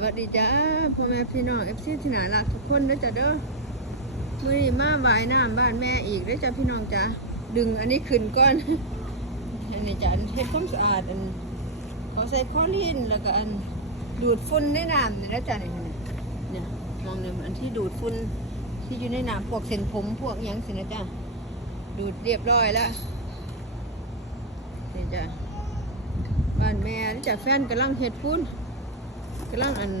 วัสดีจ้าพ่อแม่พี่น้องเอฟซีที่น่ารักทุกคนด้อจ้ะเด้อมื่อนี้มาวายน้ำบ้านแม่อีกด้อจ้ะพี่น้องจ้าดึงอันนี้ขึ้นก่อนอันนี้จ้ะอันเฮ็ดความสะอาดอันขอใส่คลอรีนแล้วก็อันดูดฝุ่นในน้ำนี่นะจ้ะเนี่ยเนี่ยมองเนี่ยอันที่ดูดฝุ่นที่อยู่ในน้ำพวกเส้นผมพวกยังสินะจ้ะดูดเรียบร้อยแล้วนี่จ้ะบ้านแม่นี่จ้ะแฟนกำลังเฮ็ดฝุ่น กำลังอัน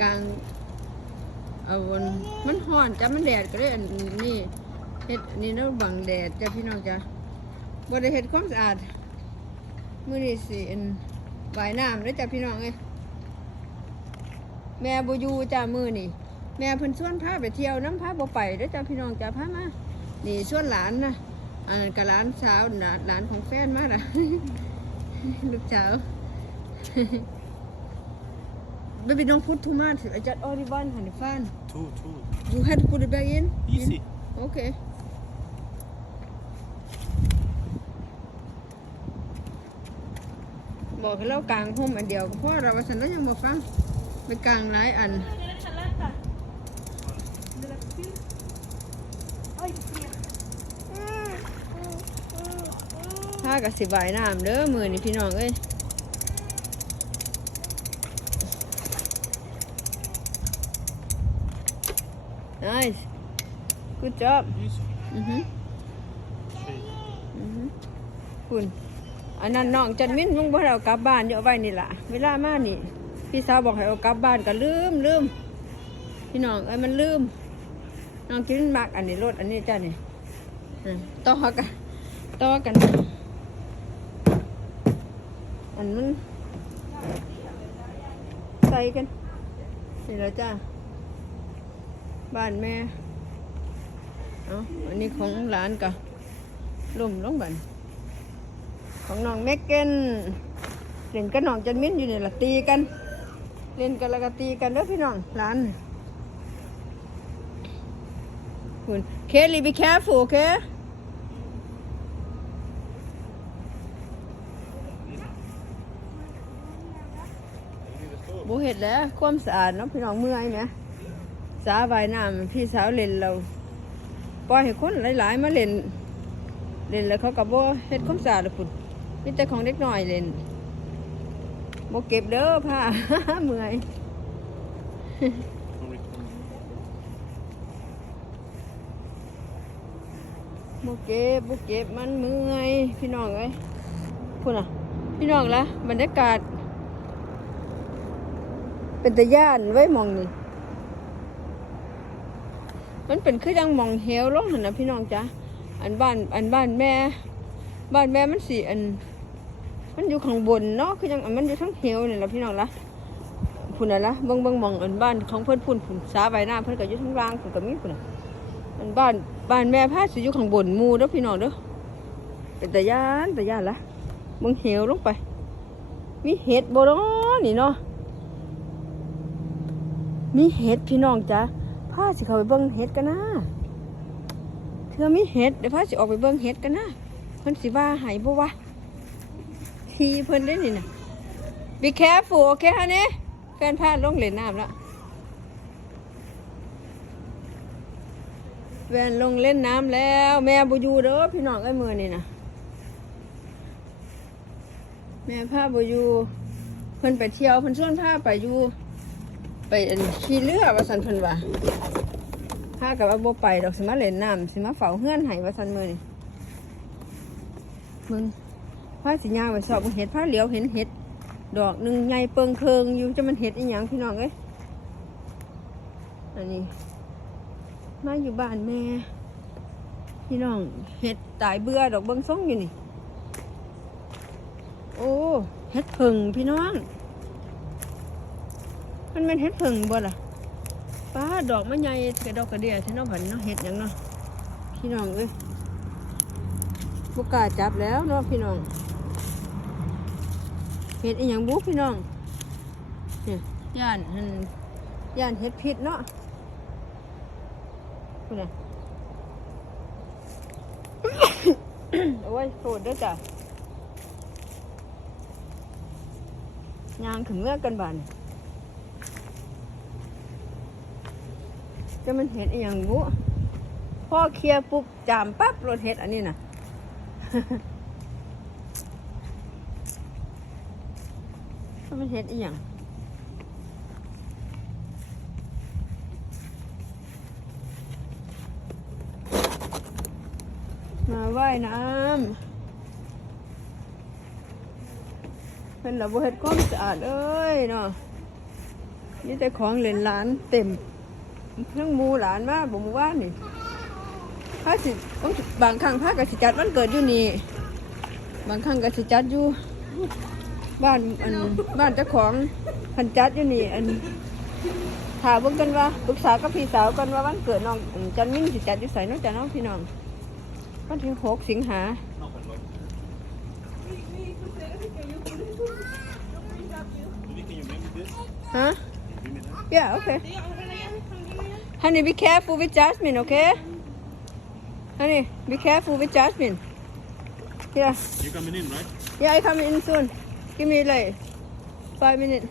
กลางเอาวนมันห้อนจ้ะมันแดดก็เลยอันนี้เฮ็ดนี่นาะบังแดดจ้ะพี่น้องจ้ะบ่ได้เฮ็ดความสะอาดมื้อนี้สิอันว่ายน้ำเด้อจ้ะพี่น้องเอ้ยแม่บ่อยู่จ้ะมื้อนี้แม่เพิ่นชวนพาไปเที่ยวน้ำพาบ่ไปเด้อจ้ะพี่น้องจ้ะพามานี่ชวนหลานนะอันนั้นก็หลานสาวน่ะหลานของแฟนมาล่ะลูกสาว Baby, don't put too much. I just only one, honey. Fine. Two, two. You had to put it back in? Easy. In? Okay. บอกให้เรากลางห่มอันเดียวก็เพราะเราว่าฉันแล้วยังบอกฟังไปกลางหลายอัน ถ้ากับสิบายน้ำเด้อมือนี่พี่น้องเอ้ย nice good job Easy. อือฮึ Okay. อือฮึคุณอันนั้นน้องจันมินมึงบ่ได้เอากลับบ้านเดี๋ยวเอาไว้นี่ล่ะ เวลามานี่ พี่สาวบอกให้เอากลับบ้านก็ลืมลืมพี่น้องเอ้ยมันลืม น้องกินมักอันนี้รถอันนี้จ้านี่อะต่อกันต่อกัน อันมันใส่กันนี่แล้วจ้า บ้านแม่ เอาอันนี้ของหลานกะลุ่มลงบันของน้องเมกเกนเล่นกับน้องจันมิ้นอยู่นี่ละตีกัน เล่นกันแล้วก็ตีกันเด้อพี่น้องหลานคุณเคลี be careful โอเคบูเห็ดแล้ว ความสะอาดเนาะพี่น้องเมื่อยไหม สาวายน้ำพี่สาวเล่นเราปล่อยให้คนหลายๆ มาเล่นเล่นแล้วเขากับโบเฮ็ดความสะอาดเลยคุณมีแต่ของเด็กน้อยเล่นโบเก็บเด้อผ้าเมื่อยโบเก็บโบเก็บมันเมื่อยพี่น้องเอ้ยพูดอะ พี่น้องละบรรยากาศ เป็นตะย่านไว้มองนี่ มันเป็นคือยังมองเหวลงหันนะพี่น้องจ้ะอันบ้านอันบ้านแม่ บ้านแม่มันสีอัน มันอยู่ข้างบนเนาะคือยังมันอยู่ทั้งเหวเนี่แหละพี่น้องละพุ่นน่ะละเบิ่งเบิ่งมองอันบ้านของเพิ่อนพุ่นพุ่นสาใบหน้าเพิ่อนก็อยู่ทั้งล่างพุ่นก็มีพุ่นอันบ้านบ้านแม่พาสิอยู่ข้างบนมูเด้อพี่น้องเด้อเป็นตะยานตะยานละเบิ่งเหวลงไป มีเห็ดบ่เนาะนี่เนาะมีเห็ดพี่น้องจ้ะ พาสิเขาไปเบิ่งเห็ดกันนะเธอมีเห็ดเดี๋ยวพาสิออกไปเบิ่งเห็ดกันนะเพิ่นสิว่าหายบ่วะทีเพิ่นได้นี่นะ Be careful โอเคฮะเนี่ยแฟนพาลงเล่นน้ำแล้วแฟนลงเล่นน้ำแล้ว แม่บ่อยู่เด้อพี่น้องไอ้มือนี่นะแม่พาบ่อยู่เพิ่นไปเที่ยวเพิ่นชวนพาไปอยู่ ไปขี่เรือว่าสันเพิ่นว่าถ้ากับว่าบ่ไปดอกสิมาเล่นน้ำสิมาเฝ้าเฮือนให้ว่าสันมื้อนี่มึงพาสิย่างไปสอบเห็ดพาเหลียวเห็นเห็ด ดอกหนึ่งใหญ่เปิงเคิงอยู่จะมันเห็ดอีหยังพี่น้องเอ้ยอันนี้ มาอยู่บ้านแม่ พี่น้องเห็ดตายเบื่อดอกเบิ้งซ่งอยู่นี่ โอ้เห็ดผึ่งพี่น้อง มันเป็นเห็ดผึ่งบ่ล่ะป้าดอกมันใหญ่กระดอกกระเดียใช่น้องผันเนาะเห็ดหยังเนาะพี่น้องเอ้ยบุกล้าจับแล้วเนาะพี่น้องเห็ดอีหยังบุพี่น้องเนี่ยย่านย่านเห็ดพิษเนาะคุณน่ะโอ้ยโสดด้อจ้ะยางขึ้นเมื่อกันบาน จะมันเห็ดอหย่างบุพ่อเคลียร์ปุ๊บจามปั๊บรถเห็ดอันนี้น่ะจะมันเห็ดอหย่างมาว่ายน้ำเป็นระบบเห็ดความสะอาดเอ้ยเนาะนี่แต่ของเล่นหลานเต็ม เพิ่องมูหลานมาบ่หมูว่านนี่พาสิบางครั้งพากสิจัดวันเกิดอยู่นี่ บางครั้งกสิจัดอยู่ บ้านอันบ้านเจ้าของพันจัดอยู่นี่ อันถามเบิ่งกันว่าปรึกษากับพี่สาวกันว่าวันเกิดน้องอันจันมิ่งสิจัดอยู่ไสเน้องจ้ะน้องพี่น้องวันที่หกสิงหาฮะ Yeah, okay. Honey, be careful with Jasmine, okay? Honey, be careful with Jasmine. Yeah, You're coming in, right? yeah, I come in soon. Give me like five minutes.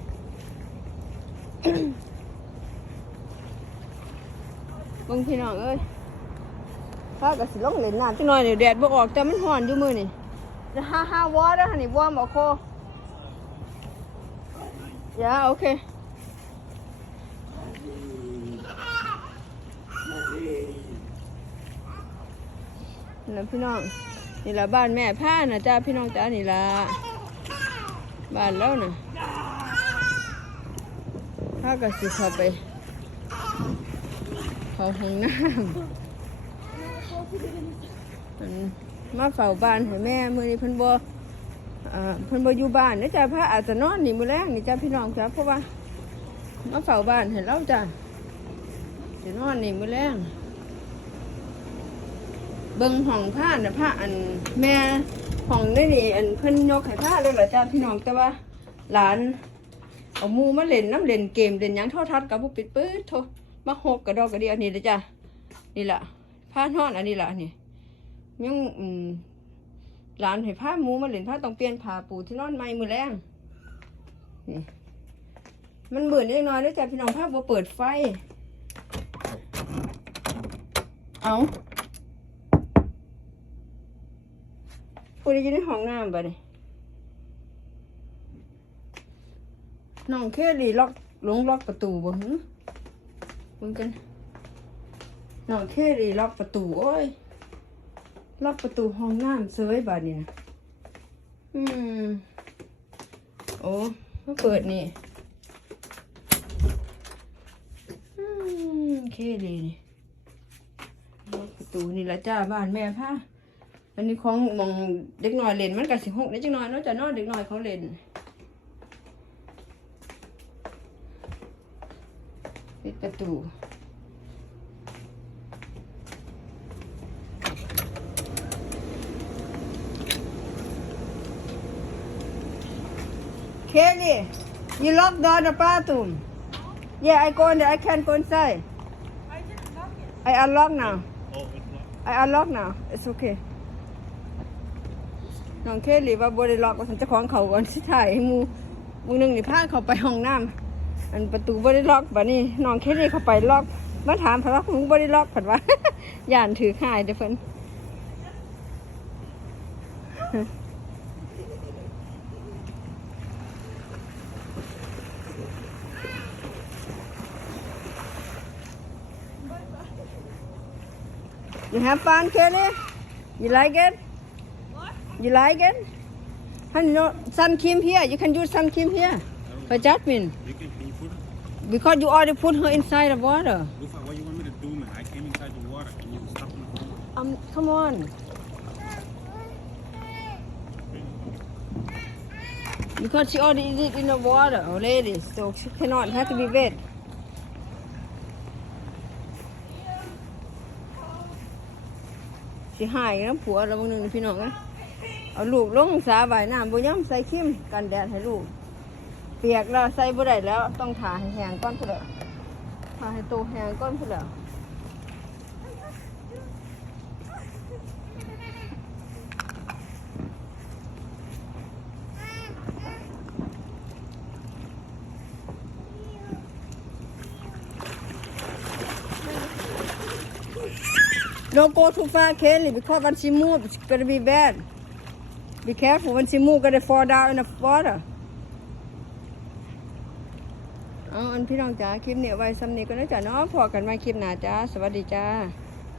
มึงพี่น้องเอ้ยถ้าก็สิลงเล่นน้ำจังหน่อยนี่แดดบ่ออกแต่มันร้อนอยู่มื้อนี่ฮ่าฮ่าวอเด้อหั่นนี่วอร์มเอาโค Yeah, okay. นี่ละพี่น้องนี่ละบ้านแม่ผ้านะจ้าพี่น้องจ้านี่ละบ้านแล้วนะถ้าก็สิเข้าไปเข้าห้องน้ำมาเฝ้าบ้านให้แม่มื่อนี้เพิ่นบ่อ่าเพิ่นบ่อยู่บ้านนะจ้าพระอาจจะนอนนี่มื้อแรกนี่จ้าพี่น้องจ้าเพราะว่ามาเฝ้าบ้านให้เราจ้า จะนอนนี่มือแรกเบิ่งห้องผ้าน่ะผ้าอันแม่ห้องนี่นี่อันเพิ่นยกให้ผ้าเลยเหรอจ้าพี่น้องแต่ว่าหลานเอาหมูมาเล่นน้ำเล่นเกมเล่นยังโทอทัดกับผู้ปิดปื้ดโทมาหกกระดอกกระเดียนี่เลยจ้านี่แหละผ้านอนอันนี้ละนี่ยังอืมหลานให้ผ้าหมูมาเล่นผ้าต้องเปลี่ยนผ้าปูที่นอนใหม่มือแรงนี่มันเบื่อนิดน้อยเลยจ้าพี่น้องผ้าบ่เปิดไฟ เอาผู้ใดยู่ในห้องน้ำบ่เนี่ยน้องเคลี่ล็อกลงล็อกประตูบ่หึมึงกันน้องเคลี่ล็อกประตูโอ้ยล็อกประตูห้องน้ำเซยบ่เนี่ยอืมโอ้มาเปิดนี่อืมเคลี่นี่ ประตูนี่ละจ้าบ้านแม่ผ้าอันนี้ของมองเด็กน้อยเล่นมันก็สิหกเด็กน้อยเนาะจะนอนเด็กน้อยเขาเล่นปิดประตูเคลี่ you lock door the bathroom yeah I go in there I can go inside I unlock now I unlock now it's okay น้องเคลีว่าบริล็อกว่าฉันจะของเขาก่อนสิถ่ายให้มูมึงหนึงนี่พาเขาไปห้องน้ำอันประตูบริล็อกบะนี่น้องเคลีเขาไปล็อกมาถามเพราะว่ามึงบริล็อกผัดว่าย่านถือข่ายเด้อเพิ่น You have fun, Kelly? You like it? What? You like it? Honey, no, sun cream here. You can use sun cream here. For Jasmine. You can, can you put it? Because you already put her inside the water. Lufa, what you want me to do, man? I came inside the water and you the hole. Um, come on. Because she already it in the water already, so she cannot have to be wet. สิหายน้ำผัวเราบางหนึ่งพี่น้องนะเอาลูกลงสาใบายน้ำบุย่ำใส่ขิมกันแดดให้ลูก เปียกแล้วใส่บุได้แล้วต้องทาให้แห้งก้อนพุ่นแล้วทาให้โตแห้งก้อนพุ่นแล้ว Don't go too far, Kelly, because when she move, it's gonna be bad. Be careful when she move, gonna fall down in the water. เอาอันพี่น้องจ้าคลิปนี้เอาไว้สำนีก็นะจ๊ะเนาะพอกันไหมคลิปหน้าจ้า สวัสดีจ้า